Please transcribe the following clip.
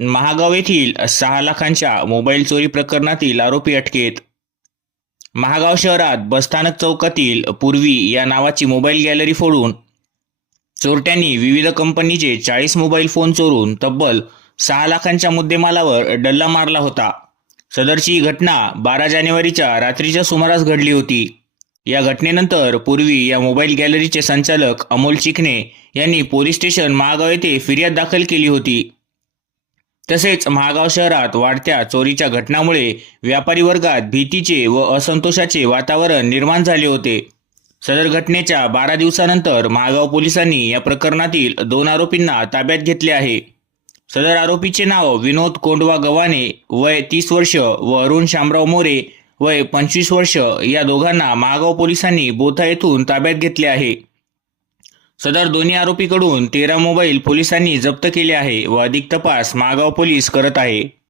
महागाव येथील सहा लाखांच्या मोबाईल चोरी प्रकरणातील आरोपी अटकेत. महागाव शहरात बसस्थानक चौकातील पूर्वी या नावाची मोबाईल गॅलरी फोडून चोरट्यांनी विविध कंपनीचे चाळीस मोबाईल फोन चोरून तब्बल सहा लाखांच्या मुद्देमालावर डल्ला मारला होता. सदरची घटना बारा जानेवारीच्या रात्रीच्या सुमारास घडली होती. या घटनेनंतर पूर्वी या मोबाईल गॅलरीचे संचालक अमोल चिकणे यांनी पोलीस स्टेशन महागाव येथे फिर्याद दाखल केली होती. तसेच महागाव शहरात वाढत्या चोरीच्या घटनामुळे व्यापारी वर्गात भीतीचे व असंतोषाचे वातावरण निर्माण झाले होते. सदर घटनेच्या बारा दिवसानंतर महागाव पोलिसांनी या प्रकरणातील दोन आरोपींना ताब्यात घेतले आहे. सदर आरोपीचे नाव विनोद कोंडवा गव्हाणे वय तीस वर्ष व अरुण शामराव मोरे वय पंचवीस वर्ष या दोघांना महागाव पोलिसांनी बोथा येथून ताब्यात घेतले आहे. सदर दोन्ही आरोपीकडून तेरा मोबाईल पोलिसांनी जप्त केले आहे व अधिक तपास महागाव पोलीस करत आहे.